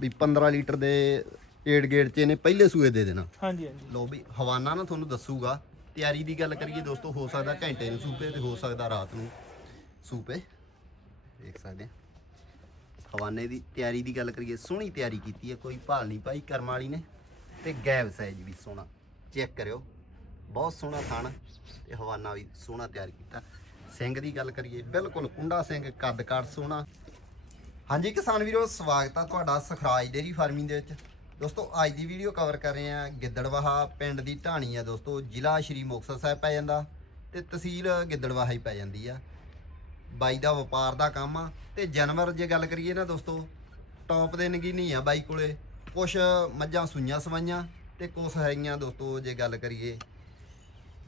ਵੀ 15 litre ਦੇ ਏਡ ਗੇਟ 'ਚ ਇਹਨੇ ਪਹਿਲੇ ਸੂਏ ਦੇ ਦੇਣਾ। ਹਾਂਜੀ ਹਾਂਜੀ। ਲੋ ਵੀ ਹਵਾਨਾ ਨਾ ਤੁਹਾਨੂੰ ਦੱਸੂਗਾ। ਤਿਆਰੀ ਦੀ ਗੱਲ ਕਰੀਏ ਦੋਸਤੋ ਹੋ ਸਕਦਾ ਘੰਟੇ ਨੂੰ ਸੂਪੇ ਤੇ ਹੋ ਸਕਦਾ ਰਾਤ ਨੂੰ ਸੂਪੇ। ਦੇਖ ਸਕਦੇ ਆ ਹਵਾਨੇ ਦੀ ਤਿਆਰੀ ਦੀ ਗੱਲ ਕਰੀਏ ਸੋਹਣੀ ਤਿਆਰੀ ਕੀਤੀ ਹੈ ਕੋਈ ਭਾਲ ਨਹੀਂ ਪਾਈ ਕਰਮ ਵਾਲੀ ਨੇ। ਤੇ ਗੈਬ ਸਾਈਜ਼ ਵੀ ਸੋਹਣਾ। ਚੈੱਕ ਕਰਿਓ ਬਹੁਤ ਸੋਹਣਾ ਥਣ ਤੇ ਹਵਾਨਾ ਵੀ ਸੋਹਣਾ ਤਿਆਰ ਕੀਤਾ। ਸਿੰਘ ਦੀ ਗੱਲ ਕਰੀਏ ਬਿਲਕੁਲ ਕੁੰਡਾ ਸਿੰਘ ਕੱਦ ਕਾਠ ਸੋਹਣਾ। ਹਾਂਜੀ, ਕਿਸਾਨ ਵੀਰੋ, ਸਵਾਗਤ ਆ ਤੁਹਾਡਾ ਸਖਰਾਜ ਡੇਰੀ ਫਾਰਮਿੰਗ ਦੇ ਵਿੱਚ। ਦੋਸਤੋ, ਅੱਜ ਦੀ ਵੀਡੀਓ ਕਵਰ ਕਰ ਰਹੇ ਆ ਗਿੱਦੜਵਾਹਾ ਪਿੰਡ ਦੀ ਢਾਣੀ ਆ ਦੋਸਤੋ। ਜ਼ਿਲ੍ਹਾ ਸ਼੍ਰੀ ਮੁਕਤਸਰ ਸਾਹਿਬ ਪੈ ਜਾਂਦਾ ਤੇ ਤਹਿਸੀਲ ਗਿੱਦੜਵਾਹਾ ਹੀ ਪੈ ਜਾਂਦੀ ਆ। ਬਾਈ ਦਾ ਵਪਾਰ ਦਾ ਕੰਮ ਆ ਤੇ ਜਾਨਵਰ ਜੇ ਗੱਲ ਕਰੀਏ ਨਾ ਦੋਸਤੋ ਟੌਪ ਦੇ ਨਗੀਨੀ ਆ ਬਾਈ ਕੋਲੇ। ਕੁਛ ਮੱਝਾਂ ਸੂਈਆਂ ਸਵਾਈਆਂ ਤੇ ਕੁਛ ਹੈਗੀਆਂ ਦੋਸਤੋ, ਜੇ ਗੱਲ ਕਰੀਏ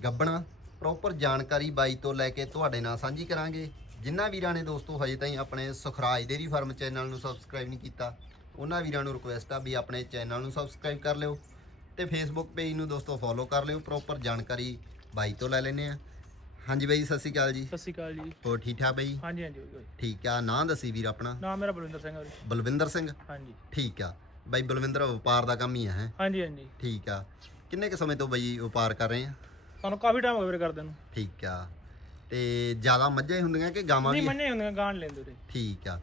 ਗੱਬਣਾ। ਪ੍ਰੋਪਰ ਜਾਣਕਾਰੀ ਬਾਈ ਤੋਂ ਲੈ ਕੇ ਤੁਹਾਡੇ ਨਾਲ ਸਾਂਝੀ ਕਰਾਂਗੇ। ਜਿਨ੍ਹਾਂ ਵੀਰਾਂ ਨੇ ਦੋਸਤੋ ਹਜੇ ਤਾਈਂ ਆਪਣੇ ਸੁਖਰਾਜ ਡੇਰੀ ਫਾਰਮ ਚੈਨਲ ਨੂੰ ਸਬਸਕ੍ਰਾਈਬ ਨਹੀਂ ਕੀਤਾ ਉਹਨਾਂ ਵੀਰਾਂ ਨੂੰ ਰਿਕੁਐਸਟ ਆ ਵੀ ਆਪਣੇ ਚੈਨਲ ਨੂੰ ਸਬਸਕ੍ਰਾਈਬ ਕਰ ਲਿਓ ਤੇ ਫੇਸਬੁੱਕ ਪੇਜ ਨੂੰ ਦੋਸਤੋ ਫੋਲੋ ਕਰ ਲਿਓ ਪ੍ਰੋਪਰ ਜਾਣਕਾਰੀ ਬਾਈ ਤੋਂ ਲੈ ਲੈਨੇ ਆ ਹਾਂਜੀ ਬਾਈ ਸਤਿ ਸ਼੍ਰੀ ਅਕਾਲ ਜੀ। ਸਤਿ ਸ਼੍ਰੀ ਅਕਾਲ ਜੀ। ਹੋਰ ਠੀਕ ਠਾਕ ਬਾਈ? ਹਾਂਜੀ ਹਾਂਜੀ। ਠੀਕ ਆ ਨਾਂ ਦੱਸੀ ਵੀਰ ਆਪਣਾ? ਨਾਮ ਮੇਰਾ ਬਲਵਿੰਦਰ ਸਿੰਘ ਹੈ ਜੀ ਬਲਵਿੰਦਰ ਸਿੰਘ? ਹਾਂਜੀ। ਠੀਕ ਆ। ਬਾਈ ਬਲਵਿੰਦਰ ਵਪਾਰ ਦਾ ਕੰਮ ਹੀ ਆ ਹੈ? ਹਾਂਜੀ ਹਾਂਜੀ। ਠੀਕ ਆ। ਕਿੰਨੇ ਕੁ ਸਮੇਂ ਤੋਂ ਬਾਈ ਵਪਾਰ ਕਰ ਰਹੇ ਆ? ਸਾਨੂੰ ਕਾਫੀ ਟਾਈਮ ਹੋ ਗਿਆ ਵੀਰੇ ਕਰਦੇ ਨੂੰ। ਠੀਕ ਆ। ਤੇ ਜ਼ਿਆਦਾ ਮੱਝਾਂ ਹੀ ਹੁੰਦੀਆਂ ਕਿ ਗਾਵਾਂ ਨਹੀਂ ਵੀ? ਮੰਨੇ ਹੁੰਦੀਆਂ ਗਾਣ ਲੈਂਦੇ ਵੀਰੇ ਠੀਕ ਆ।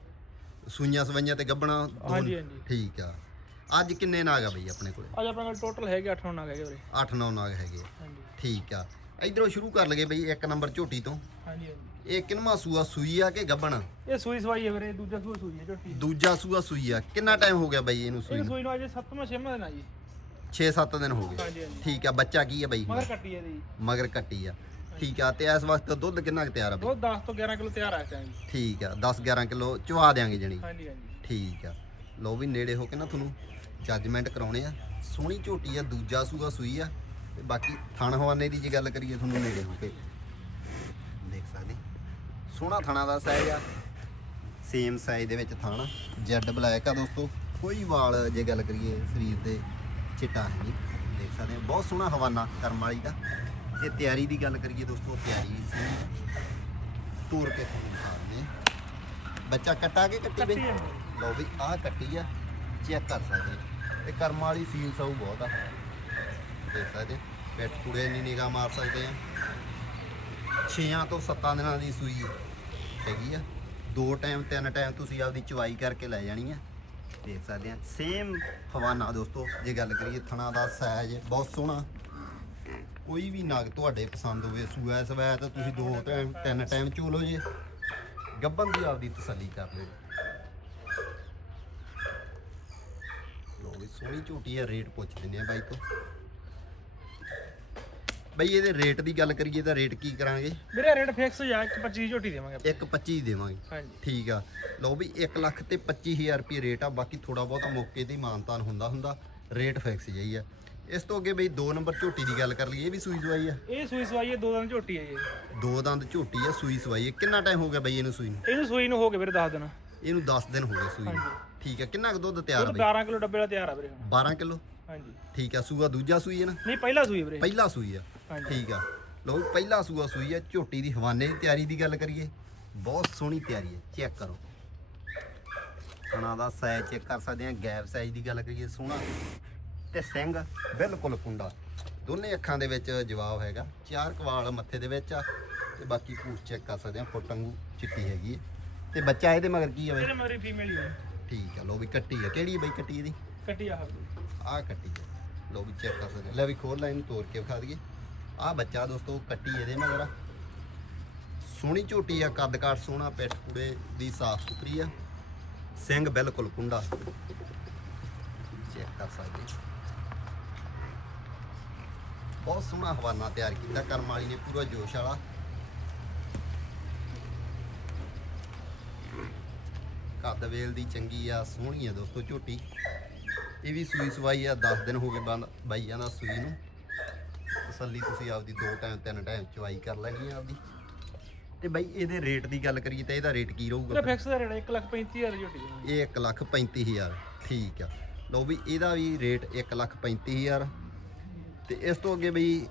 ਸੂਈਆਂ ਸਵਈਆਂ ਤੇ ਗੱਬਣਾ ਦੋਨ- ਹਾਂਜੀ ਹਾਂਜੀ। ਠੀਕ ਆ। ਅੱਜ ਕਿੰਨੇ ਨਾਗ ਆ ਬਈ ਆਪਣੇ ਕੋਲੇ? ਅੱਜ ਆਪਣੇ ਕੋਲ ਟੋਟਲ ਹੈਗੇ 8 9 ਹੈਗੇ ਵੀਰੇ 8-9 ਨਾਗ ਹੈਗੇ ਆ। ਹਾਂਜੀ। ਠੀਕ ਆ। ਇਧਰੋਂ ਸ਼ੁਰੂ ਕਰ ਲਗੇ ਬਈ ਇੱਕ ਨੰਬਰ ਝੋਟੀ ਤੋਂ। ਹਾਂਜੀ ਹਾਂਜੀ। ਇਹ ਕਿੰਨਵਾਂ ਸੂਆ ਸੂਈ ਆ ਕਿ ਗੱਬਣ ਇਹ ਸੂਈ ਸਵਾਈ ਹੈ ਵੀਰੇ ਦੂਜਾ ਸੂਈ ਸੂਈ ਹੈ ਝੋਟੀ। ਦੂਜਾ ਸੂਆ ਸੂਈ ਆ। ਕਿੰਨਾ ਟਾਈਮ ਹੋ ਗਿਆ ਬਈ ਇਹਨੂੰ ਸੂਈ ਇਹ ਨੂੰ? ਸੂਈ ਨੂੰ ਅਜੇ 7ਵਾਂ 6ਵਾਂ ਦਿਨ ਆ ਜੀ। 6-7 ਦਿਨ ਹੋ ਗਏ। ਹਾਂਜੀ ਹਾਂਜੀ। ਠੀਕ ਆ ਬੱਚਾ ਕੀ ਆ ਬਈ? ਮਗਰ ਕੱਟੀ ਹੈ ਜੀ ਮਗਰ ਕੱਟੀ ਆ। ਠੀਕ ਆ ਤੇ ਇਸ ਵਕਤ ਦੁੱਧ ਕਿੰਨਾ ਕੁ ਤਿਆਰ ਆ ਬਈ? ਦੁੱਧ 10 ਤੋਂ 11 ਕਿਲੋ ਤਿਆਰ ਆ ਇਸ ਟਾਈਮ ਠੀਕ ਆ 10-11 ਕਿਲੋ ਚਵਾ ਦਿਆਂਗੇ ਜਣੀ। ਹਾਂਜੀ ਹਾਂਜੀ। ਠੀਕ ਆ। ਲਓ ਵੀ ਨੇੜੇ ਹੋ ਕੇ ਨਾ ਤੁਹਾਨੂੰ ਜੱਜਮੈਂਟ ਕਰਾਉਣੇ ਆ। ਸੋਹਣੀ ਝੋਟੀ ਆ ਦੂਜਾ ਸੂਆ ਸੂਈ ਆ। ਤੇ ਬਾਕੀ ਥਣ ਹਵਾਨੇ ਦੀ ਜੇ ਗੱਲ ਕਰੀਏ ਤੁਹਾਨੂੰ ਨੇੜੇ ਹੋ ਕੇ। ਦੇਖ ਸਕਦੇ ਸੋਹਣਾ ਥਣਾ ਦਾ ਸਾਈਜ਼ ਆ। ਸੇਮ ਸਾਈਜ਼ ਦੇ ਵਿੱਚ ਥਣ। ਜੈਡ ਬਲੈਕ ਆ ਦੋਸਤੋ। ਕੋਈ ਵਾਲ ਜੇ ਗੱਲ ਕਰੀਏ ਸਰੀਰ ਦੇ ਚਿੱਟਾ ਹੈ ਜੀ ਦੇਖ ਸਕਦੇ ਬਹੁਤ ਸੋਹਣਾ ਹਵਾਨਾ ਕਰਮ ਵਾਲੀ ਦਾ। ਤੇ ਤਿਆਰੀ ਦੀ ਗੱਲ ਕਰੀਏ ਦੋਸਤੋ ਤਿਆਰੀ। ਤੋਰ ਕੇ ਤੁਹਾਨੂੰ ਦਿਖਾਉਂਦੇ ਬੱਚਾ ਕੱਟਾ ਕੇ ਕੱਟੀ ਬਈ? ਲਓ ਵੀ ਆਹ ਕੱਟੀ ਆ। ਚੈੱਕ ਕਰ ਸਕਦੇ। ਤੇ ਕਰਮ ਵਾਲੀ ਫੀਲ ਸਾਊ ਬਹੁਤ ਆ। ਦੇਖ ਸਕਦੇ। ਪੈਟ ਪੂਰੇ ਨਹੀਂ ਨਿਗਾਹ ਮਾਰ ਸਕਦੇ ਆ 6 ਤੋਂ 7 ਦਿਨਾਂ ਦੀ ਸੂਈ ਹੈਗੀ ਆ। ਦੋ ਟਾਈਮ ਤਿੰਨ ਟਾਈਮ ਤੁਸੀਂ ਆਪਦੀ ਚਵਾਈ ਕਰਕੇ ਲੈ ਜਾਣੀ ਆ। ਦੇਖ ਸਕਦੇ ਆ ਸੇਮ ਹਵਾਨਾ ਦੋਸਤੋ ਜੇ ਗੱਲ ਕਰੀਏ ਥਣਾ ਦਾ ਸਾਈਜ਼ ਬਹੁਤ ਸੋਹਣਾ। ਕੋਈ ਵੀ ਨਗ ਤੁਹਾਡੇ ਪਸੰਦ ਹੋਵੇ ਸੂਆ ਸਵੈ ਤਾਂ ਤੁਸੀਂ ਦੋ ਟਾਈਮ ਤਿੰਨ ਟਾਈਮ ਚੋ ਲਓ ਜੇ। ਗੱਬਨ ਦੀ ਆਪਦੀ ਤਸੱਲੀ ਕਰ ਲਿਓ। ਲੋ ਵੀ ਸੋਹਣੀ ਝੂਟੀ ਆ ਰੇਟ ਪੁੱਛ ਦਿੰਦੇ ਆ ਬਾਈ ਤੋਂ। ਬਈ ਇਹਦੇ ਰੇਟ ਦੀ ਗੱਲ ਕਰੀਏ ਤਾਂ ਰੇਟ ਕੀ ਕਰਾਂਗੇ? ਵੀਰੇ ਰੇਟ ਫਿਕਸ ਜਾ 125 ਝੋਟੀ ਦੇਵਾਂਗੇ ਆਪਾਂ। 1.25 ਦੇਵਾਂਗੇ। ਹਾਂਜੀ। ਠੀਕ ਆ। ਲਓ ਵੀ 1 ਲੱਖ ਤੇ 25000 ਰੁਪਏ ਰੇਟ ਆ ਬਾਕੀ ਥੋੜਾ ਬਹੁਤਾ ਮੌਕੇ ਤੇ ਹੀ ਮਾਨਤਾਨ ਹੁੰਦਾ ਹੁੰਦਾ। ਰੇਟ ਫਿਕਸ ਜਈ ਆ। ਇਸ ਤੋਂ ਅੱਗੇ ਬਈ 2 ਨੰਬਰ ਝੋਟੀ ਦੀ ਗੱਲ ਕਰ ਲਈਏ ਇਹ ਵੀ ਸੂਈ ਸਵਾਈ ਆ? ਇਹ ਸੂਈ ਸਵਾਈ ਹੈ ਦੋ ਦਿਨ ਝੋਟੀ ਹੈ ਜੀ ਦੋ ਦੰਦ ਝੋਟੀ ਆ ਸੂਈ ਸਵਾਈ ਆ। ਕਿੰਨਾ ਟਾਈਮ ਹੋ ਗਿਆ ਬਈ ਇਹਨੂੰ ਸੂਈ ਨੂੰ? ਇਹਨੂੰ ਸੂਈ ਨੂੰ ਹੋ ਗਏ ਵੀਰੇ 10 ਦਿਨ। ਇਹਨੂੰ 10 ਦਿਨ ਹੋ ਗਏ ਸੂਈ ਨੂੰ। ਠੀਕ ਆ ਕਿੰਨਾ ਕੁ ਦੁੱਧ ਤਿਆਰ ਆ ਬਈ? 12 ਕਿਲੋ ਡੱਬੇ ਦਾ ਤਿਆਰ ਆ ਵੀਰੇ ਹੁਣ। 12 ਕਿਲੋ? ਹਾਂਜੀ। ਠੀਕ ਆ ਸੂਆ ਦੂਜਾ ਸੂਈ ਹੈ ਨਾ? ਨਹੀਂ ਪਹਿਲਾ ਸੂਈ ਵੀਰੇ। ਪਹਿਲਾ ਸੂਈ ਆ। ਹਾਂਜੀ। ਠੀਕ ਆ। ਵੀ ਪਹਿਲਾ ਸੂਆ ਸੂਈ ਆ ਝੋਟੀ ਦੀ ਹਵਾਨੇ ਦੀ ਤਿਆਰੀ ਦੀ ਗੱਲ ਕਰੀਏ। ਬਹੁਤ ਸੋਹਣੀ ਤਿਆਰੀ ਹੈ ਚੈੱਕ ਕਰੋ। ਕਣਾ ਦਾ ਸਾਈਜ਼ ਚੈੱਕ ਕਰ ਸਕਦੇ ਆ ਗੈਪ ਸਾਈਜ਼ ਦੀ ਗੱਲ ਕਰੀਏ ਸੋਹਣਾ। ਤੇ ਸਿੰਘ ਬਿਲਕੁਲ ਕੁੰਡਾ। ਦੋਨੇ ਅੱਖਾਂ ਦੇ ਵਿੱਚ ਜਵਾਬ ਹੈਗਾ। ਚਾਰ ਕਵਾਲ ਮੱਥੇ ਦੇ ਵਿੱਚ ਆ ਤੇ ਬਾਕੀ ਪੂਛ ਚੈੱਕ ਕਰ ਸਕਦੇ ਆ ਫੁੱਟੰਗੂ ਚਿੱਟੀ ਹੈਗੀ ਹੈ ਤੇ ਬੱਚਾ ਇਹਦੇ ਮਗਰ ਕੀ ਆ ਬਈ? ਮਗਰੀ ਫੀਮੇਲ ਹੀ ਹੈ ਠੀਕ ਆ ਲਓ ਵੀ ਕੱਟੀ ਆ। ਕਿਹੜੀ ਆ ਬਈ ਕੱਟੀ ਇਹਦੀ? ਕੱਟੀ ਆ। ਆਹ ਕੱਟੀ ਹੈ ਲੋ ਵੀ ਚੈੱਕ ਕਰ ਸਕਦੇ ਹੋ। ਲੈ ਵੀ ਖੋਲ ਲੈ ਇਹਨੂੰ ਤੋੜ ਕੇ ਵਿਖਾ ਦਈਏ। ਆਹ ਬੱਚਾ ਦੋਸਤੋ ਕੱਟੀ ਇਹਦੇ ਮਗਰ ਆ। ਸੋਹਣੀ ਝੋਟੀ ਆ ਕੱਦ ਕਾਠ ਸੋਹਣਾ ਪਿੱਠ ਪੂੜੇ ਦੀ ਸਾਫ਼ ਸੁਥਰੀ ਆ। ਸਿੰਘ ਬਿਲਕੁਲ ਕੁੰਡਾ। ਚੈੱਕ ਕਰ ਸਕਦੇ ਹੋ। ਬਹੁਤ ਸੋਹਣਾ ਹਵਾਨਾ ਤਿਆਰ ਕੀਤਾ ਕਰਮ ਵਾਲੀ ਨੇ ਪੂਰਾ ਜੋਸ਼ ਵਾਲਾ। ਕੱਦ ਵੇਲ ਦੀ ਚੰਗੀ ਆ ਸੋਹਣੀ ਆ ਦੋਸਤੋ ਝੋਟੀ। ਇਹ ਵੀ ਸੂਈ ਸਵਾਈ ਆ 10 ਦਿਨ ਹੋ ਗਏ ਬੰਦ ਬਾਈਆਂ ਦਾ ਸੂਈ ਨੂੰ। ਤਸੱਲੀ ਤੁਸੀਂ ਆਪਦੀ ਦੋ ਟਾਈਮ ਤਿੰਨ ਟਾਈਮ ਚਵਾਈ ਕਰ ਲੈਣੀ ਆ ਆਪਦੀ। ਤੇ ਬਾਈ ਇਹਦੇ ਰੇਟ ਦੀ ਗੱਲ ਕਰੀਏ ਤਾਂ ਇਹਦਾ ਰੇਟ ਕੀ ਇਹਦਾ ਰਹੂਗਾ ਫਿਕਸ ਦਾ ਰੇਟ 1 ਲੱਖ 35000 ਦੀ ਝੋਟੀ ਹੈ ਇਹ 1 ਲੱਖ 35000 ਠੀਕ ਆ। ਲਓ ਵੀ ਇਹਦਾ ਵੀ ਰੇਟ 1 ਲੱਖ 35000 ਤੇ ਇਸ ਤੋਂ ਅੱਗੇ ਬਈ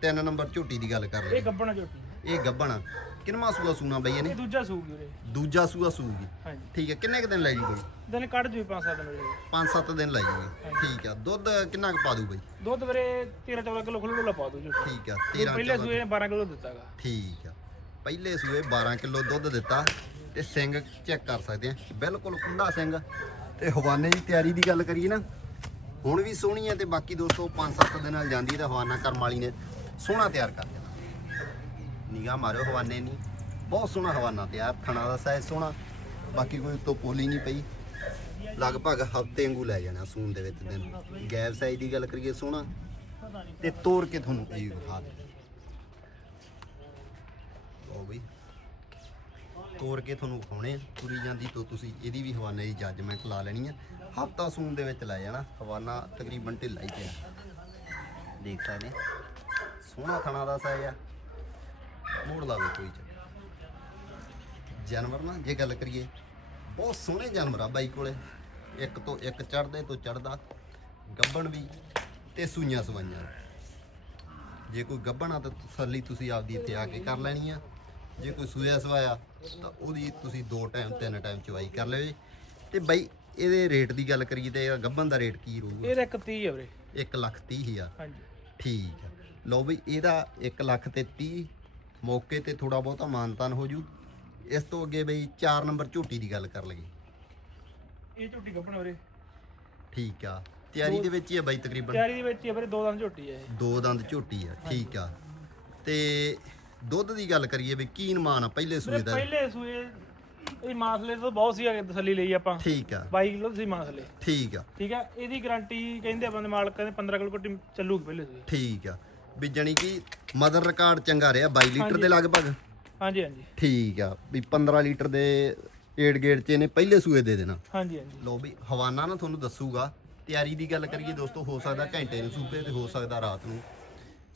ਤਿੰਨ ਨੰਬਰ ਝੋਟੀ ਦੀ ਗੱਲ ਕਰ ਇਹ ਗੱਬਣਾ ਝੋਟੀ। ਇਹ ਗੱਬਣ ਕਿੰਨਵਾਂ ਸੂਆ ਸੂਣਾ ਬਈ ਇਹ ਇਹਨੇ ਦੂਜਾ ਸੂਕ ਵੀਰੇ ਦੂਜਾ ਸੂਆ ਸੂਗੀ। ਹਾਂਜੀ। ਠੀਕ ਹੈ ਕਿੰਨੇ ਕੁ ਦਿਨ ਲੈ ਜੂਗੀ? ਦਿਨ ਕੱਢ ਜੂ ਪੰਜ ਸੱਤ ਦਿਨ ਵੀਰੇ 5-7 ਦਿਨ ਲੈ ਜੂਗੀ। ਠੀਕ ਆ ਦੁੱਧ ਕਿੰਨਾ ਕੁ ਪਾ ਦੂ ਬਈ? ਦੁੱਧ ਵੀਰੇ 13 14 ਕਿਲੋ ਖੁੱਲ੍ਹ ਡੁੱਲਾ ਪਾ ਦੋ ਝੋਟੀ ਠੀਕ ਆ ਇਹ 13 ਪਹਿਲੇ ਸੂਏ ਨੇ 12 ਕਿਲੋ ਦਿੱਤਾਗਾ ਠੀਕ ਆ। ਪਹਿਲੇ ਸੂਏ 12 ਕਿਲੋ ਦੁੱਧ ਦਿੱਤਾ ਤੇ ਸਿੰਘ ਚੈੱਕ ਕਰ ਸਕਦੇ ਆ। ਬਿਲਕੁਲ ਖੁੱਲਾ ਸਿੰਘ। ਤੇ ਹਵਾਨੇ ਦੀ ਤਿਆਰੀ ਦੀ ਗੱਲ ਕਰੀਏ ਨਾ ਹੁਣ ਵੀ ਸੋਹਣੀ ਹੈ ਤੇ ਬਾਕੀ ਦੋਸਤੋ 5-7 ਦਿਨ ਨਾਲ ਜਾਂਦੀ ਹੈ ਤਾਂ ਹਵਾਨਾ ਕਰਮ ਵਾਲੀ ਨੇ ਸੋਹਣਾ ਤਿਆਰ ਕਰ ਦੇਣਾ ਨਿਗਾਹ ਮਾਰਿਓ ਹਵਾਨੇ ਨਹੀਂ ਬਹੁਤ ਸੋਹਣਾ ਹਵਾਨਾ ਤਿਆਰ, ਥਣਾ ਦਾ ਸਾਈਜ਼ ਸੋਹਣਾ। ਬਾਕੀ ਕੋਈ ਉੱਤੋਂ ਪੋਲੀ ਨਹੀਂ ਪਈ। ਲਗਭਗ ਹਫ਼ਤੇ ਵਾਂਗੂ ਲੈ ਜਾਣਾ ਸੂਨ ਦੇ ਵਿੱਚ ਦਿਨ। ਗੈਪ ਸਾਈਜ਼ ਦੀ ਗੱਲ ਕਰੀਏ ਸੋਹਣਾ। ਤੇ ਤੋੜ ਕੇ ਤੁਹਾਨੂੰ ਇਹ ਵਿਖਾ ਦੇ ਤੋੜ ਕੇ ਤੁਹਾਨੂੰ ਵਿਖਾਉਣੇ ਆ। ਤੁਰੀ ਜਾਂਦੀ ਤੋਂ ਤੁਸੀਂ ਇਹਦੀ ਵੀ ਹਵਾਨੇ ਦੀ ਜੱਜਮੈਂਟ ਲਾ ਲੈਣੀ ਆ। ਹਫਤਾ ਸੂਨ ਦੇ ਵਿੱਚ ਲੈ ਜਾਣਾ। ਹਵਾਨਾ ਤਕਰੀਬਨ ਢਿੱਲਾ ਹੀ ਪਿਆ। ਦੇਖ ਸਕਦੇ ਸੋਹਣਾ ਥਣਾ ਦਾ ਸਾਇ ਆ ਮੋੜ ਲਾਵੇ ਕੋਈ ਚ ਜਾਨਵਰ ਨਾ, ਜੇ ਗੱਲ ਕਰੀਏ, ਬਹੁਤ ਸੋਹਣੇ ਜਾਨਵਰ ਆ ਬਾਈ ਕੋਲੇ। ਇੱਕ ਤੋਂ ਇੱਕ ਚੜਦੇ ਤੋਂ ਚੜਦਾ ਗੱਬਣ ਵੀ ਤੇ ਸੂਈਆਂ ਸਵਾਈਆਂ। ਜੇ ਕੋਈ ਗੱਬਣ ਆ ਤਾਂ ਤਸੱਲੀ ਤੁਸੀਂ ਆਪਦੀ ਇੱਥੇ ਆ ਕੇ ਕਰ ਲੈਣੀ ਆ। ਜੇ ਕੋਈ ਸੂਇਆ ਸਵਾਇਆ ਤਾਂ ਉਹਦੀ ਤੁਸੀਂ ਦੋ ਟਾਈਮ ਤਿੰਨ ਟਾਈਮ ਚਵਾਈ ਕਰ ਲਿਓ ਜੀ। ਤੇ ਬਾਈ ਇਹਦੇ ਰੇਟ ਦੀ ਗੱਲ ਕਰੀਏ ਤੇ ਇਹਦਾ ਗੱਭਣ ਦਾ ਰੇਟ ਕੀ ਰਹੂਗਾ? ਇਹਦਾ ਇੱਕ 30 ਹੈ ਵੀਰੇ। 1 ਲੱਖ ਤੀਹ ਹਜ਼ਾਰ। ਹਾਂਜੀ। ਠੀਕ ਆ। ਲਓ ਬਈ ਇਹਦਾ 1 ਲੱਖ ਤੇ 30 ਮੌਕੇ ਤੇ ਥੋੜਾ ਬਹੁਤਾ ਮਾਨਤਾਨ ਹੋ ਜੂ। ਇਸ ਤੋਂ ਅੱਗੇ ਬਈ 4 ਨੰਬਰ ਝੋਟੀ ਦੀ ਗੱਲ ਕਰ ਲਈਏ। ਇਹ ਝੋਟੀ ਗੱਪਣ ਵੀਰੇ। ਠੀਕ ਆ। ਤਿਆਰੀ ਦੇ ਵਿੱਚ ਹੀ ਆ ਬਾਈ ਤਕਰੀਬਨ? ਤਿਆਰੀ ਦੇ ਵਿੱਚ ਹੀ ਆ ਵੀਰੇ ਦੋ ਦੰਦ ਝੋਟੀ ਹੈ ਇਹ। ਦੋ ਦੰਦ ਝੋਟੀ ਆ ਠੀਕ ਆ। ਤੇ ਦੁੱਧ ਦੀ ਗੱਲ ਕਰੀਏ ਵੀ ਕੀ ਨਮਾਨ ਆ ਪਹਿਲੇ ਸੂਏ ਦਾ? ਪਹਿਲੇ ਸੂਏ ਇਹ ਮਾਸਲੇ ਤੋਂ ਬਹੁਤ ਸੀ ਅਗੇ ਤਸੱਲੀ ਲਈ ਆਪਾਂ। ਠੀਕ ਆ। 22 ਕਿਲੋ ਸੀ ਮਾਸਲੇ। ਠੀਕ ਆ। ਠੀਕ ਆ ਇਹਦੀ ਗਾਰੰਟੀ ਕਹਿੰਦੇ ਆਪਾਂ ਦੇ ਮਾਲਕ ਕਹਿੰਦੇ 15 ਕਿਲੋ ਕੱਟੀ ਚੱਲੂਗੀ ਪਹਿਲੇ ਸੂਏ। ਠੀਕ ਆ। ਵੀ ਜਾਣੀ ਕਿ ਮਦਰ ਰਿਕਾਰਡ ਚੰਗਾ ਰਿਹਾ 22 ਲੀਟਰ ਦੇ ਲਗਭਗ? ਹਾਂਜੀ ਹਾਂਜੀ। ਠੀਕ ਆ। ਵੀ 15 ਲੀਟਰ ਦੇ ਏਡ ਗੇੜ ਚ ਇਹਨੇ ਪਹਿਲੇ ਸੂਏ ਦੇ ਦੇਣਾ। ਹਾਂਜੀ ਹਾਂਜੀ। ਲੋ ਵੀ ਹਵਾਨਾ ਨਾ ਤੁਹਾਨੂੰ ਦੱਸੂਗਾ। ਤਿਆਰੀ ਦੀ ਗੱਲ ਕਰੀਏ ਦੋਸਤੋ ਹੋ ਸਕਦਾ ਘੰਟੇ ਨੂੰ ਸੂਪੇ ਤੇ ਹੋ ਸਕਦਾ ਰਾਤ ਨੂੰ।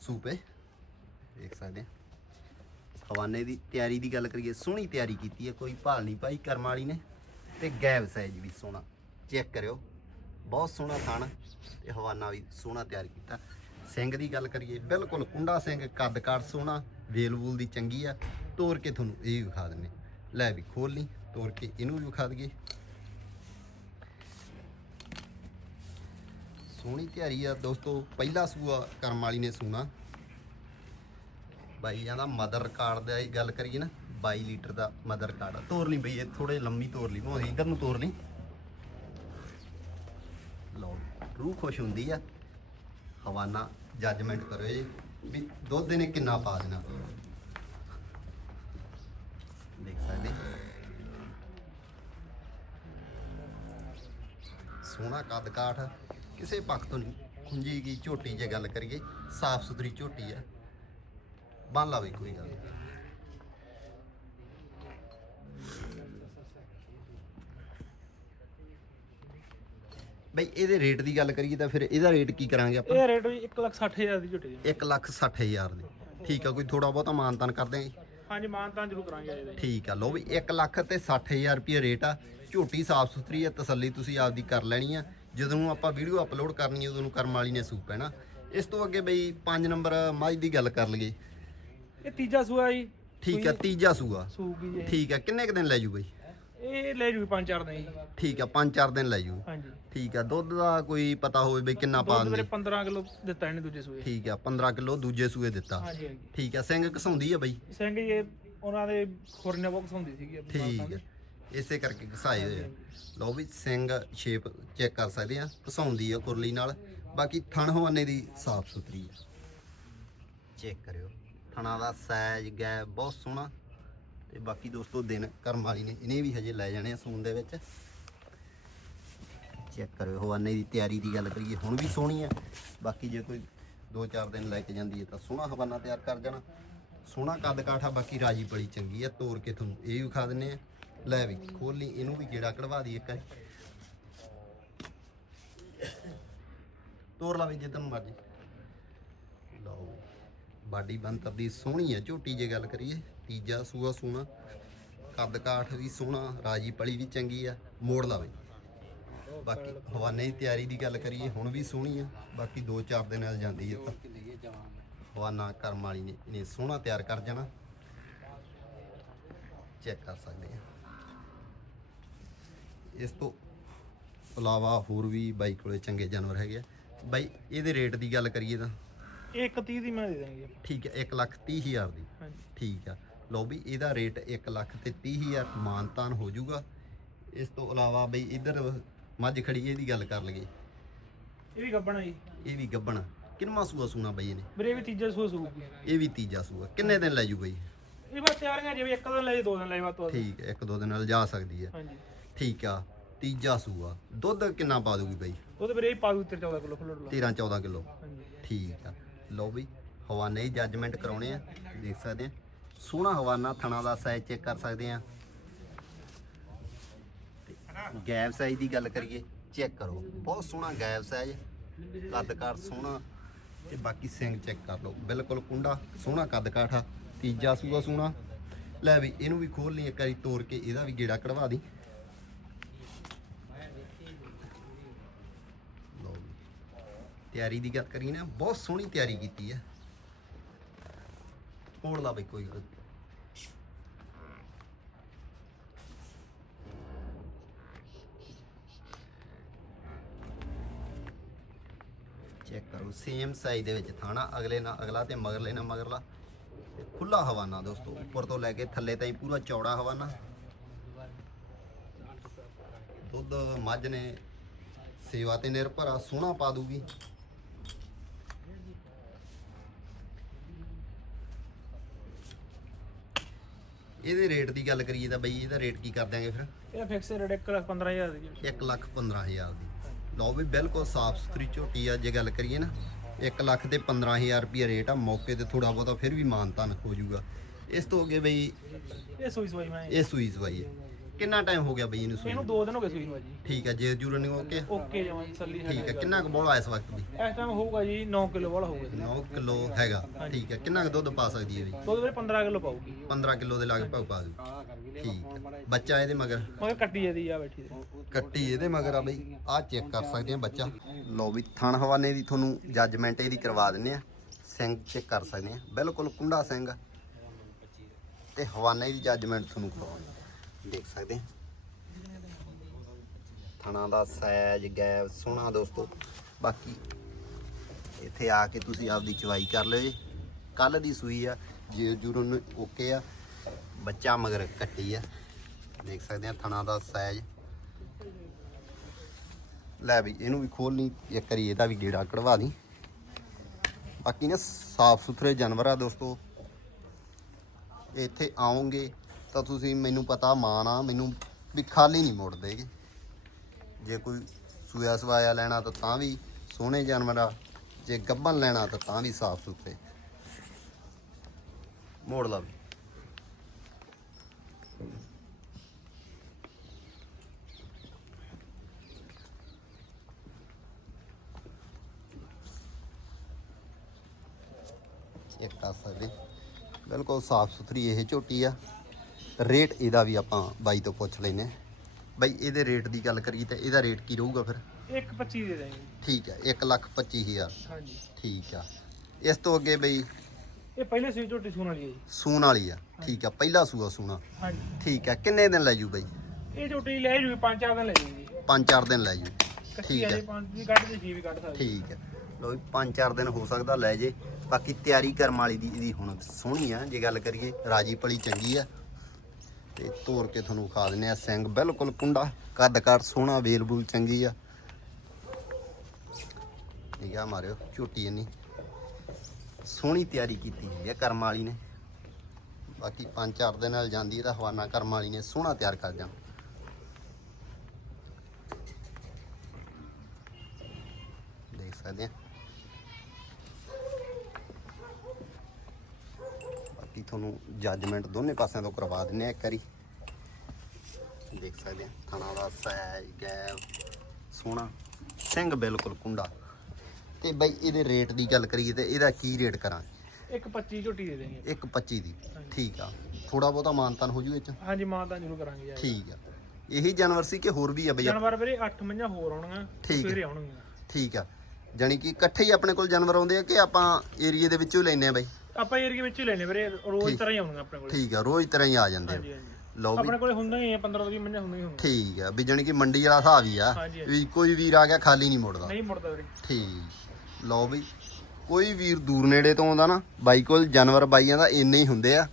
ਸੂਪੇ ਦੇਖ ਸਕਦੇ ਆ। ਹਵਾਨੇ ਦੀ ਤਿਆਰੀ ਦੀ ਗੱਲ ਕਰੀਏ, ਸੋਹਣੀ ਤਿਆਰੀ ਕੀਤੀ ਹੈ, ਕੋਈ ਭਾਲ ਨਹੀਂ ਪਾਈ ਕਰਮ ਵਾਲੀ ਨੇ। ਤੇ ਗੈਬ ਸਾਈਜ਼ ਵੀ ਸੋਹਣਾ। ਚੈੱਕ ਕਰਿਓ, ਬਹੁਤ ਸੋਹਣਾ ਥਣ ਤੇ ਹਵਾਨਾ ਵੀ ਸੋਹਣਾ ਤਿਆਰ ਕੀਤਾ। ਸਿੰਘ ਦੀ ਗੱਲ ਕਰੀਏ, ਬਿਲਕੁਲ ਕੁੰਡਾ ਸਿੰਘ, ਕੱਦ ਕਾਠ ਸੋਹਣਾ, ਵੇਲ ਵੂਲ ਦੀ ਚੰਗੀ ਆ। ਤੋੜ ਕੇ ਤੁਹਾਨੂੰ ਇਹ ਵਿਖਾ ਦਿੰਨੇ ਲੈ ਵੀ ਖੋਲ ਲਈ ਤੋੜ ਕੇ ਇਹਨੂੰ ਵੀ ਵਿਖਾ ਦਈਏ। ਸੋਹਣੀ ਤਿਆਰੀ ਆ ਦੋਸਤੋ, ਪਹਿਲਾ ਸੂਆ ਕਰਮ ਵਾਲੀ ਨੇ ਸੂਣਾ। ਬਾਈ ਜਾਂਦਾ ਮਦਰ ਕਾਰਡ ਦਾ ਹੀ ਗੱਲ ਕਰੀਏ ਨਾ 22 ਲੀਟਰ ਦਾ ਮਦਰ ਕਾਰਡ ਆ। ਤੋਰ ਲਈ ਬਈ, ਇਹ ਥੋੜੇ ਲੰਮੀ ਤੋਰ ਲਈ ਮੋਹੀ ਇਧਰ ਨੂੰ ਤੋਰ ਲਈ। ਲਓ, ਰੂਹ ਖੁਸ਼ ਹੁੰਦੀ ਆ। ਹਵਾਨਾ ਜੱਜਮੈਂਟ ਕਰੋ ਜੀ, ਵੀ ਦੁੱਧ ਨੇ ਕਿੰਨਾ ਪਾ ਦੇਣਾ। ਦੇਖ ਸਕਦੇ ਸੋਹਣਾ ਕੱਦ ਕਾਠ ਕਿਸੇ ਪੱਖ ਤੋਂ ਨਹੀਂ ਖੁੰਜੀ ਗਈ ਝੋਟੀ ਜੇ ਗੱਲ ਕਰੀਏ, ਸਾਫ਼ ਸੁਥਰੀ ਝੋਟੀ ਆ। ਬੰਨ ਲਾ ਵੀ ਕੋਈ ਗੱਲ ਨੀ। ਬਈ ਇਹਦੇ ਰੇਟ ਦੀ ਗੱਲ ਕਰੀਏ ਤਾਂ ਫਿਰ ਇਹਦਾ ਰੇਟ ਕੀ ਕਰਾਂਗੇ ਆਪਾਂ? ਇਹ ਰੇਟ ਵੀ 160000 ਦੀ ਝੋਟੀ ਦੀ 1 ਲੱਖ 60 ਹਜ਼ਾਰ ਦੀ। ਠੀਕ ਆ ਕੋਈ ਥੋੜਾ ਬਹੁਤਾ ਮਾਨਤਾਨ ਕਰਦੇ ਆਂ ਹਾਂਜੀ ਮਾਨ ਤਾਂ ਜ਼ਰੂਰ ਕਰਾਂਗੇ ਇਹਦੇ ਠੀਕ ਆ ਲੋ ਵੀ 1 ਲੱਖ ਤੇ 60 ਹਜ਼ਾਰ ਰੁਪਏ ਰੇਟ ਆ। ਝੋਟੀ ਸਾਫ਼ ਸੁਥਰੀ ਆ ਤਸੱਲੀ ਤੁਸੀਂ ਆਪਦੀ ਕਰ ਲੈਣੀ ਆ। ਜਦੋਂ ਨੂੰ ਆਪਾਂ ਵੀਡੀਓ ਅਪਲੋਡ ਕਰਨੀ ਆ ਉਦੋਂ ਨੂੰ ਕਰਮ ਵਾਲੀ ਨੇ ਸੂਪ ਪੈਣਾ ਇਸ ਤੋਂ ਅੱਗੇ ਬਈ 5 ਨੰਬਰ ਮੱਝ ਦੀ ਗੱਲ ਕਰ ਲਈਏ। ਇਹ ਤੀਜਾ ਸੂਆ ਜੀ। ਠੀਕ ਆ ਤੀਜਾ ਸੂਆ। ਸੂਗੀ ਜੀ ਠੀਕ ਆ ਕਿੰਨੇ ਕੁ ਦਿਨ ਲੈ ਜੂ? ਬਈ ਇਹ ਲੈ ਜੂ ਪੰਜ ਚਾਰ ਦਿਨ ਜੀ। ਠੀਕ ਆ 5-4 ਦਿਨ ਲੈ ਜੂ। ਹਾਂਜੀ। ਠੀਕ ਆ ਦੁੱਧ ਦਾ ਕੋਈ ਪਤਾ ਹੋਵੇ ਬਈ ਕਿੰਨਾ ਪਾ ਦਿੰਦੀ 15 ਕਿਲੋ ਦਿੱਤਾ ਇਹਨੇ ਦੂਜੇ ਸੂਏ। ਠੀਕ ਆ 15 ਕਿਲੋ ਦੂਜੇ ਸੂਏ ਦਿੱਤਾ। ਹਾਂਜੀ ਹਾਂਜੀ। ਠੀਕ ਆ ਸਿੰਘ ਘਸਾਉਂਦੀ ਆ ਬਈ? ਸਿੰਘ ਜੀ ਇਹ ਉਹਨਾਂ ਦੇ ਖੁਰਨੇ ਬਹੁਤ ਹੁੰਦੀ ਸੀਗੀ ਆਪਣੀ ਠੀਕ ਹੈ। ਇਸੇ ਕਰਕੇ ਘਸਾਏ ਹੋਏ ਲਓ ਵੀ ਸਿੰਘ ਸ਼ੇਪ ਚੈੱਕ ਕਰ ਸਕਦੇ ਆ ਘਸਾਉਂਦੀ ਆ ਕੁਰਲੀ ਨਾਲ। ਬਾਕੀ ਥਣ ਹਵਾਨੇ ਦੀ ਸਾਫ਼ ਸੁਥਰੀ ਆ। ਚੈੱਕ ਕਰਿਓ। ਥਣਾ ਦਾ ਸਾਈਜ਼ ਗੈ ਬਹੁਤ ਸੋਹਣਾ। ਤੇ ਬਾਕੀ ਦੋਸਤੋ, ਦਿਨ ਕਰਮ ਵਾਲੀ ਨੇ, ਇਹਨੇ ਵੀ ਹਜੇ ਲੈ ਜਾਣੇ ਆ ਸੂਨ ਦੇ ਵਿੱਚ। ਚੈੱਕ ਕਰਿਓ ਹਵਾਨੇ ਦੀ ਤਿਆਰੀ ਦੀ ਗੱਲ ਕਰੀਏ, ਹੁਣ ਵੀ ਸੋਹਣੀ ਆ। ਬਾਕੀ ਜੇ ਕੋਈ 2-4 ਦਿਨ ਲੈ ਕੇ ਜਾਂਦੀ ਹੈ ਤਾਂ ਸੋਹਣਾ ਹਵਾਨਾ ਤਿਆਰ ਕਰ ਜਾਣਾ। ਸੋਹਣਾ ਕੱਦ ਕਾਠਾ, ਬਾਕੀ ਰਾਜੀ ਬੜੀ ਚੰਗੀ ਆ ਤੋੜ ਕੇ ਤੁਹਾਨੂੰ ਇਹ ਵੀ ਖਾ ਦਿੰਨੇ ਆ। ਲੈ ਵੀ ਖੋਲ ਲਈ, ਇਹਨੂੰ ਵੀ ਗੇੜਾ ਕਢਵਾ ਦੀ ਇੱਕ ਵਾਰੀ। ਤੋੜ ਲਾ ਵੀ ਜਿੱਦਾਂ ਮਰਜ਼ੀ। ਬਾਡੀ ਬੰਤਰ ਦੀ ਸੋਹਣੀ ਹੈ ਝੋਟੀ ਜੇ ਗੱਲ ਕਰੀਏ, ਤੀਜਾ ਸੂਆ ਸੋਹਣਾ ਕੱਦ ਕਾਠ ਵੀ ਸੋਹਣਾ, ਰਾਜੀ ਪਲੀ ਵੀ ਚੰਗੀ ਆ, ਮੋੜ ਲਾ ਬਈ ਬਾਕੀ ਹਵਾਨੇ ਦੀ ਤਿਆਰੀ ਦੀ ਗੱਲ ਕਰੀਏ, ਹੁਣ ਵੀ ਸੋਹਣੀ ਆ, ਬਾਕੀ 2-4 ਦਿਨ ਨਾਲ ਜਾਂਦੀ ਹੈ ਹਵਾਨਾ ਕਰਮ ਵਾਲੀ ਨੇ, ਇਹਨੇ ਸੋਹਣਾ ਤਿਆਰ ਕਰ ਜਾਣਾ। ਚੈੱਕ ਕਰ ਸਕਦੇ ਆ। ਇਸ ਤੋਂ ਇਲਾਵਾ ਹੋਰ ਵੀ ਬਾਈ ਕੋਲੇ ਚੰਗੇ ਜਾਨਵਰ ਹੈਗੇ ਆ। ਬਾਈ, ਇਹਦੇ ਰੇਟ ਦੀ ਗੱਲ ਕਰੀਏ ਤਾਂ ਇਹ 31 ਦੀ ਮੈਂ ਦੇ ਦਾਂਗੇ ਆਪਾਂ। ਠੀਕ ਹੈ 1 ਲੱਖ 30 ਹਜ਼ਾਰ ਦੀ। ਹਾਂਜੀ। ਠੀਕ ਆ। ਲਓ ਵੀ ਇਹਦਾ ਰੇਟ 1 ਲੱਖ ਤੇ 30 ਹਜ਼ਾਰ ਮਾਨਤਾਨ ਹੋ ਜਾਊਗਾ। ਇਸ ਤੋਂ ਇਲਾਵਾ ਬਈ ਇੱਧਰ ਮੱਝ ਖੜੀ ਇਹਦੀ ਗੱਲ ਕਰ ਲਈਏ। ਇਹ ਵੀ ਗੱਬਣਾ ਜੀ। ਇਹ ਵੀ ਗੱਬਣ ਕਿੰਨਵਾਂ ਸੂਆ ਸੂਣਾ ਬਈ ਇਹਨੇ? ਵੀਰੇ ਇਹ ਵੀ ਤੀਜਾ ਸੂ ਸੂਗੀ। ਇਹ ਵੀ ਤੀਜਾ ਸੂਆ। ਕਿੰਨੇ ਦਿਨ ਲੈ ਜੂ ਬਈ? ਇਹ ਬਸ ਤਿਆਰੀਆਂ ਜਿਵੇਂ ਇੱਕ ਦਿਨ ਲੈ ਜੇ ਦੋ ਦਿਨ ਲੈ ਜੇ ਵੱਧ ਤੋਂ ਵੱਧ। ਠੀਕ ਹੈ ਇੱਕ ਦੋ ਦਿਨ ਨਾਲ ਜਾ ਸਕਦੀ ਹੈ। ਹਾਂਜੀ। ਠੀਕ ਆ। ਤੀਜਾ ਸੂਆ। ਦੁੱਧ ਕਿੰਨਾ ਪਾ ਦੂਗੀ ਬਈ? ਉਹ ਤੇ ਵੀਰੇ ਪਾ ਦੂ 14 ਕਿਲੋ ਫੁੱਲ ਡੋਲਾ 13 14 ਕਿਲੋ। ਠੀਕ ਆ। ਲਓ ਵੀ ਹਵਾਨੇ ਦੀ ਜੱਜਮੈਂਟ ਕਰਾਉਣੇ ਆ, ਦੇਖ ਸਕਦੇ ਆ। ਸੋਹਣਾ ਹਵਾਨਾ ਥਣਾ ਦਾ ਸਾਈਜ਼ ਚੈੱਕ ਕਰ ਸਕਦੇ ਆ। ਤੇ ਗੈਪ ਸਾਈਜ਼ ਦੀ ਗੱਲ ਕਰੀਏ ਚੈੱਕ ਕਰੋ। ਬਹੁਤ ਸੋਹਣਾ ਗੈਪ ਸਾਈਜ਼ ਕੱਦ ਕਾਠ ਸੋਹਣਾ, ਤੇ ਬਾਕੀ ਸਿੰਗ ਚੈੱਕ ਕਰ ਲਓ। ਬਿਲਕੁਲ ਕੁੰਡਾ, ਸੋਹਣਾ ਕੱਦ ਕਾਠ ਆ, ਤੀਜਾ ਸੂਆ ਸੋਹਣਾ। ਲੈ ਵੀ ਇਹਨੂੰ ਵੀ ਖੋਲ ਲਈ, ਇੱਕ ਵਾਰੀ ਤੋੜ ਕੇ ਇਹਦਾ ਵੀ ਗੇੜਾ ਕਢਵਾ ਦੀ ਲਓ ਵੀ ਤਿਆਰੀ ਦੀ ਗੱਲ ਕਰੀਏ ਨਾ, ਬਹੁਤ ਸੋਹਣੀ ਤਿਆਰੀ ਕੀਤੀ ਹੈ ਕੋੜ ਲਾ ਬਈ, ਕੋਈ ਗੱਲ ਚੈੱਕ ਕਰੋ ਸੇਮ ਸਾਈਜ਼ ਦੇ ਵਿੱਚ ਥਾਣਾ, ਅਗਲੇ ਨਾਲ ਅਗਲਾ ਤੇ ਮਗਰਲੇ ਨਾਲ ਮਗਰਲਾ। ਤੇ ਖੁੱਲਾ ਹਵਾਨਾ ਦੋਸਤੋ, ਉੱਪਰ ਤੋਂ ਲੈ ਕੇ ਥੱਲੇ ਤਾਈਂ ਪੂਰਾ ਚੌੜਾ ਹਵਾਨਾ। ਦੁੱਧ ਮੱਝ ਨੇ ਸੇਵਾ ਤੇ ਨਿਰਭਰ ਆ, ਸੋਹਣਾ ਪਾ ਦੂਗੀ। ਇਹਦੇ ਰੇਟ ਦੀ ਗੱਲ ਕਰੀਏ ਤਾਂ ਬਈ ਇਹਦਾ ਰੇਟ ਕੀ ਕਰ ਦਿਆਂਗੇ ਫਿਰ? ਇਹ ਫਿਕਸ ਰੇਟ 1 ਲੱਖ 15000 ਦੀ ਜੀ 1 ਲੱਖ 15000 ਦੀ। ਲਓ ਵੀ ਬਿਲਕੁਲ ਸਾਫ਼ ਸੁਥਰੀ ਝੋਟੀ ਆ ਜੇ ਗੱਲ ਕਰੀਏ ਨਾ 1 ਲੱਖ ਤੇ 15000 ਰੁਪਏ ਰੇਟ ਆ ਮੌਕੇ ਤੇ ਥੋੜਾ ਬਹੁਤਾ ਫਿਰ ਵੀ ਮਾਨਤਾਨ ਹੋ ਜਾਊਗਾ। ਇਸ ਤੋਂ ਅੱਗੇ ਬਈ ਇਹ ਸੂਈ ਸੂਈ ਮੈਂ ਇਹ ਸੂਈ ਸਵਾਈ ਹੈ ਕਿੰਨਾ ਟਾਈਮ ਹੋ ਗਿਆ ਬਈ ਇਹਨੂੰ ਸੂਈ ਇਹਨੂੰ ਨੂੰ? 2 ਦਿਨ ਹੋ ਗਏ ਸੂਈ ਨੂੰ ਜੀ ਠੀਕ ਹੈ ਜੇ ਜੂਰਨ ਓਕੇ? ਓਕੇ ਜਮਾਂ ਤਸੱਲੀ ਠੀਕ ਹੈ ਕਿੰਨਾ ਕੁ ਬੋਲਾ ਇਸ ਵਕਤ ਵੀ ਇਸ ਟਾਈਮ ਹੋਊਗਾ ਜੀ 9 ਕਿਲੋ ਵਾਲਾ ਹੋਊਗਾ ਜੀ। 9 ਕਿਲੋ ਹੈਗਾ ਠੀਕ ਹੈ ਕਿੰਨਾ ਕੁ ਦੁੱਧ ਪਾ ਸਕਦੀ ਹੈ ਬਈ? ਦੁੱਧ ਵੀਰੇ 15 ਕਿਲੋ ਪਾਊਗੀ। 15 ਕਿਲੋ ਦੇ ਲਗਭਗ ਪਾ ਦੂ ਠੀਕ ਹੈ ਬੱਚਾ ਇਹਦੇ ਮਗਰ? ਮਗਰ ਕੱਟੀ ਇਹਦੀ ਆ ਬੈਠੀ ਦੇ ਕੱਟੀ ਇਹਦੇ ਮਗਰ ਆ ਬਈ। ਆਹ ਚੈੱਕ ਕਰ ਸਕਦੇ ਆ ਬੱਚਾ। ਲਓ ਵੀ ਥਣ ਹਵਾਨੇ ਦੀ ਤੁਹਾਨੂੰ ਜੱਜਮੈਂਟ ਇਹਦੀ ਕਰਵਾ ਦਿੰਨੇ ਆ। ਸਿੰਘ ਚੈੱਕ ਕਰ ਸਕਦੇ ਆ। ਬਿਲਕੁਲ ਕੁੰਡਾ ਸਿੰਘ। ਤੇ ਹਵਾਨੇ ਦੀ ਜੱਜਮੈਂਟ ਤੁਹਾਨੂੰ ਕਰਵਾਉਣੀ ਦੇਖ ਸਕਦੇ ਆ ਥਣਾ ਦਾ ਸਾਈਜ਼ ਗੈਪ ਸੋਹਣਾ ਦੋਸਤੋ। ਬਾਕੀ ਇੱਥੇ ਆ ਕੇ ਤੁਸੀਂ ਆਪਦੀ ਚਵਾਈ ਕਰ ਲਿਓ ਜੀ। ਕੱਲ ਦੀ ਸੂਈ ਆ, ਜੇ ਜੁਰਨ ਓਕੇ ਆ। ਬੱਚਾ ਮਗਰ ਕੱਟੀ ਆ। ਦੇਖ ਸਕਦੇ ਆ ਥਣਾ ਦਾ ਸਾਈਜ਼ ਲੈ ਵੀ, ਇਹਨੂੰ ਵੀ ਖੋਲਣੀ ਇੱਕ ਵਾਰੀ ਇਹਦਾ ਵੀ ਗੇੜਾ ਕਢਵਾ ਦੀ। ਬਾਕੀ ਨਾ ਸਾਫ਼ ਸੁਥਰੇ ਜਾਨਵਰ ਆ ਦੋਸਤੋ। ਇੱਥੇ ਆਉਂਗੇ ਤਾਂ ਤੁਸੀਂ ਮੈਨੂੰ ਪਤਾ, ਮਾਣ ਆ, ਮੈਨੂੰ ਵੀ ਖਾਲੀ ਨਹੀਂ ਮੋੜ ਦੇਗੇ ਜੇ ਕੋਈ ਸੂਆ ਸਵਾਇਆ ਲੈਣਾ ਤਾਂ ਤਾਂ ਵੀ ਸੋਹਣੇ ਜਾਨਵਰ ਆ, ਜੇ ਗੱਭਣ ਲੈਣਾ ਤਾਂ ਤਾਂ ਵੀ ਸਾਫ਼ ਸੁਥਰੇ। ਮੋੜ ਲਾ ਵੀ। ਚੈੱਕ ਕਰ ਬਿਲਕੁਲ ਸਾਫ਼ ਸੁਥਰੀ ਇਹ ਝੋਟੀ ਆ। ਰੇਟ ਇਹਦਾ ਵੀ ਆਪਾਂ ਬਾਈ ਤੋਂ ਪੁੱਛ ਲੈਨੇ ਬਾਈ ਇਹਦੇ ਰੇਟ ਦੀ ਗੱਲ ਕਰੀਏ ਤਾਂ ਇਹਦਾ ਰੇਟ ਕੀ ਰਹੂਗਾ ਫਿਰ? 125 ਦੇ ਦਾਂਗੇ ਠੀਕ ਹੈ 1 ਲੱਖ 25000 ਹਾਂਜੀ। ਠੀਕ ਆ। ਇਸ ਤੋਂ ਅੱਗੇ ਬਈ? ਇਹ ਪਹਿਲੇ ਸੂਈ ਝੋਟੀ ਸੂਣ ਵਾਲੀ ਹੈ ਜੀ। ਸੂਣ ਵਾਲੀ ਆ। ਠੀਕ ਆ ਪਹਿਲਾ ਸੂਆ ਸੂਣਾ। ਹਾਂਜੀ। ਠੀਕ ਆ ਕਿੰਨੇ ਦਿਨ ਲੈ ਜੂ ਬਈ? ਇਹ ਝੋਟੀ ਲੈ ਪੰਜ ਚਾਰ ਦਿਨ ਲੈ ਜੂਗੀ ਜੀ। 5-4 ਦਿਨ ਲੈ ਜੂ। ਠੀਕ ਆ। ਹੈ ਜੀ ਪੰਜ ਦੀ ਕੱਢ ਦੇ ਛੇ ਵੀ ਕੱਢ ਸਕਦੀ। ਠੀਕ ਹੈ ਲੋ ਵੀ 5-4 ਦਿਨ ਹੋ ਸਕਦਾ ਲੈ ਜੇ। ਬਾਕੀ ਤਿਆਰੀ ਕਰਮ ਵਾਲੀ ਦੀ ਇਹਦੀ ਹੁਣ ਸੋਹਣੀ ਆ। ਜੇ ਗੱਲ ਕਰੀਏ ਰਾਜੀ ਪਲੀ ਚੰਗੀ ਆ। ਤੇ ਤੋੜ ਕੇ ਤੁਹਾਨੂੰ ਖਾ ਦਿੰਨੇ ਆ ਸਿੰਘ ਬਿਲਕੁਲ ਕੁੰਡਾ ਕੱਦ ਕਾਠ ਸੋਹਣਾ, ਵੇਲ ਬੂਲ ਚੰਗੀ ਆ। ਠੀਕ ਆ ਮਾਰਿਓ, ਝੋਟੀ ਇੰਨੀ। ਸੋਹਣੀ ਤਿਆਰੀ ਕੀਤੀ ਹੋਈ ਆ ਕਰਮ ਵਾਲੀ ਨੇ। ਬਾਕੀ 5-4 ਦਿਨ ਨਾਲ ਜਾਂਦੀ ਹੈ ਤਾਂ ਹਵਾਨਾ ਕਰਮ ਵਾਲੀ ਨੇ, ਸੋਹਣਾ ਤਿਆਰ ਕਰ ਜਾਣਾ ਦੇਖ ਸਕਦੇ ਆ। ਬਾਕੀ ਤੁਹਾਨੂੰ ਜੱਜਮੈਂਟ ਦੋਨੇ ਪਾਸਿਆਂ ਤੋਂ ਕਰਵਾ ਦਿੰਨੇ ਆ ਇੱਕ ਵਾਰੀ। ਦੇਖ ਸਕਦੇ ਆ ਥਣਾ ਦਾ ਸਾਈਜ਼ ਗੈਪ ਸੋਹਣਾ ਸਿੰਘ ਬਿਲਕੁਲ ਕੁੰਡਾ। ਤੇ ਬਈ ਇਹਦੇ ਰੇਟ ਦੀ ਗੱਲ ਕਰੀਏ ਤੇ ਇਹਦਾ ਕੀ ਰੇਟ ਕਰਾਂ ਇੱਕ 25 ਝੋਟੀ ਦੇ ਦੇਂਗੇ ਇੱਕ 25 ਦੀ। ਠੀਕ ਆ। ਥੋੜਾ ਬਹੁਤਾ ਮਾਨਤਾਨ ਹੋ ਜੂ ਇਹ ਚ? ਹਾਂਜੀ ਮਾਂ ਤਾਂ ਜ਼ਰੂਰ ਕਰਾਂਗੇ ਯਾਰ। ਠੀਕ ਆ। ਇਹੀ ਜਾਨਵਰ ਸੀ ਕਿ ਹੋਰ ਵੀ ਆ ਬਈ? ਜਾਨਵਰ ਵੀਰੇ 8 ਮਈਆਂ ਹੋਰ ਆਉਣਗੀਆਂ। ਸਵੇਰੇ ਆਉਣਗੀਆਂ। ਠੀਕ ਆ। ਜਾਣੀ ਕਿ ਇਕੱਠੇ ਹੀ ਆਪਣੇ ਕੋਲ ਜਾਨਵਰ ਆਉਂਦੇ ਆ ਕਿ ਆਪਾਂ ਏਰੀਏ ਦੇ ਵਿੱਚੋਂ ਲੈਨੇ ਆ ਬਈ? ਆਪਾਂ ਏਰੀਏ ਵਿੱਚ ਹੀ ਲੈਣੇ ਵੀਰੇ ਰੋਜ਼। ਤਰ੍ਹਾਂ ਹੀ ਆਉਣਗੀਆਂ ਆਪਣੇ ਕੋਲ। ਠੀਕ ਆ ਰੋਜ਼ ਤਰ੍ਹਾਂ ਹੀ ਆ ਜਾਂਦੇ ਆ। ਲਓ ਵੀ। ਆਪਣੇ ਕੋਲੇ ਹੁੰਦਾ ਹੀ ਹੈ 15 ਤੋਂ 20 ਮਹੀਨੇ ਹੁੰਦੇ ਹੀ ਹੁੰਦੇ। ਠੀਕ ਆ ਵੀ ਜਾਣੀ ਕਿ ਮੰਡੀ ਵਾਲਾ ਹਿਸਾਬ ਹੀ ਆ ਹਾਂਜੀ। ਵੀ ਕੋਈ ਵੀਰ ਆ ਗਿਆ ਖਾਲੀ ਨਹੀਂ ਮੁੜਦਾ। ਨਹੀਂ ਮੁੜਦਾ ਵੀਰੇ। ਠੀਕ। ਲਓ ਬਈ ਕੋਈ ਵੀਰ ਦੂਰ ਨੇੜੇ ਤੋਂ ਆਉਂਦਾ ਨਾ ਬਾਈ ਕੋਲ ਜਾਨਵਰ ਬਾਈਆਂ ਦਾ ਇੰਨੇ ਹੀ ਹੁੰਦੇ ਆ।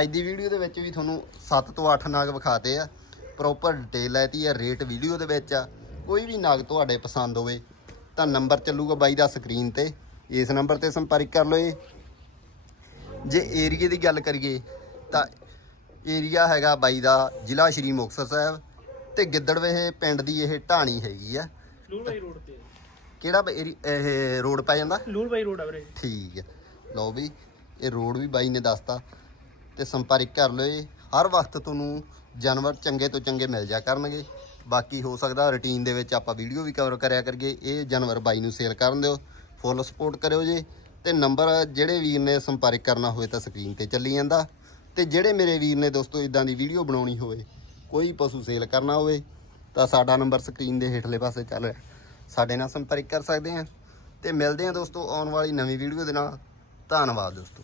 ਅੱਜ ਦੀ ਵੀਡੀਓ ਦੇ ਵਿੱਚ ਵੀ ਤੁਹਾਨੂੰ 7 ਤੋਂ 8 ਨਾਗ ਵਿਖਾਤੇ ਆ। ਪ੍ਰੋਪਰ ਡਿਟੇਲ ਲੈਤੀ ਆ ਰੇਟ ਵੀਡੀਓ ਦੇ ਵਿੱਚ ਆ। ਕੋਈ ਵੀ ਨਾਗ ਤੁਹਾਡੇ ਪਸੰਦ ਹੋਵੇ ਤਾਂ ਨੰਬਰ ਚੱਲੂਗਾ ਬਾਈ ਦਾ ਸਕਰੀਨ ਤੇ। ਇਸ ਨੰਬਰ ਤੇ ਸੰਪਰਕ ਕਰ ਲਓ ਇਹ। ਜੇ ਏਰੀਏ ਦੀ ਗੱਲ ਕਰੀਏ ਤਾਂ ਏਰੀਆ ਹੈਗਾ ਬਾਈ ਦਾ ਜ਼ਿਲ੍ਹਾ ਸ਼੍ਰੀ ਮੁਕਤਸਰ ਸਾਹਿਬ ਤੇ ਗਿੱਦੜਵੇਹ ਪਿੰਡ ਦੀ ਇਹ ਢਾਣੀ ਹੈਗੀ ਆ। ਲੂਲ ਬਾਈ ਰੋਡ ਤੇ। ਕਿਹੜਾ ਏਰੀ- ਇਹ ਰੋਡ ਪੈ ਜਾਂਦਾ? ਲੂਲ ਬਾਈ ਰੋਡ ਆ ਵੀਰੇ। ਠੀਕ ਹੈ ਲਓ ਵੀ ਇਹ ਰੋਡ ਵੀ ਬਾਈ ਨੇ ਦੱਸਤਾ ਤੇ ਸੰਪਰਕ ਕਰ ਲਓ ਇਹ। ਹਰ ਵਕਤ ਤੁਹਾਨੂੰ ਜਾਨਵਰ ਚੰਗੇ ਤੋਂ ਚੰਗੇ ਮਿਲ ਜਾ ਕਰਨਗੇ। ਬਾਕੀ ਹੋ ਸਕਦਾ ਰੁਟੀਨ ਦੇ ਵਿੱਚ ਆਪਾਂ ਵੀਡੀਓ ਵੀ ਕਵਰ ਕਰਿਆ ਕਰੀਏ। ਇਹ ਜਾਨਵਰ ਬਾਈ ਨੂੰ ਸੇਲ ਕਰਨ ਦਿਓ। ਫੁੱਲ ਸਪੋਰਟ ਕਰਿਓ ਜੀ। ਤੇ ਨੰਬਰ ਜਿਹੜੇ ਵੀਰ ਨੇ ਸੰਪਰਕ ਕਰਨਾ ਹੋਵੇ ਤਾਂ ਸਕਰੀਨ ਤੇ ਚੱਲੀ ਜਾਂਦਾ। ਤੇ ਜਿਹੜੇ ਮੇਰੇ ਵੀਰ ਨੇ ਦੋਸਤੋ ਇਦਾਂ ਦੀ ਵੀਡੀਓ ਬਣਾਉਣੀ ਹੋਵੇ, ਕੋਈ ਪਸ਼ੂ ਸੇਲ ਕਰਨਾ ਹੋਵੇ, ਤਾਂ ਸਾਡਾ ਨੰਬਰ ਸਕਰੀਨ ਦੇ ਹੇਠਲੇ ਪਾਸੇ ਚੱਲ ਰਿਹਾ। ਸਾਡੇ ਨਾਲ ਸੰਪਰਕ ਕਰ ਸਕਦੇ ਆ। ਤੇ ਮਿਲਦੇ ਆ ਦੋਸਤੋ ਆਉਣ ਵਾਲੀ ਨਵੀਂ ਵੀਡੀਓ ਦੇ ਨਾਲ। ਧੰਨਵਾਦ ਦੋਸਤੋ।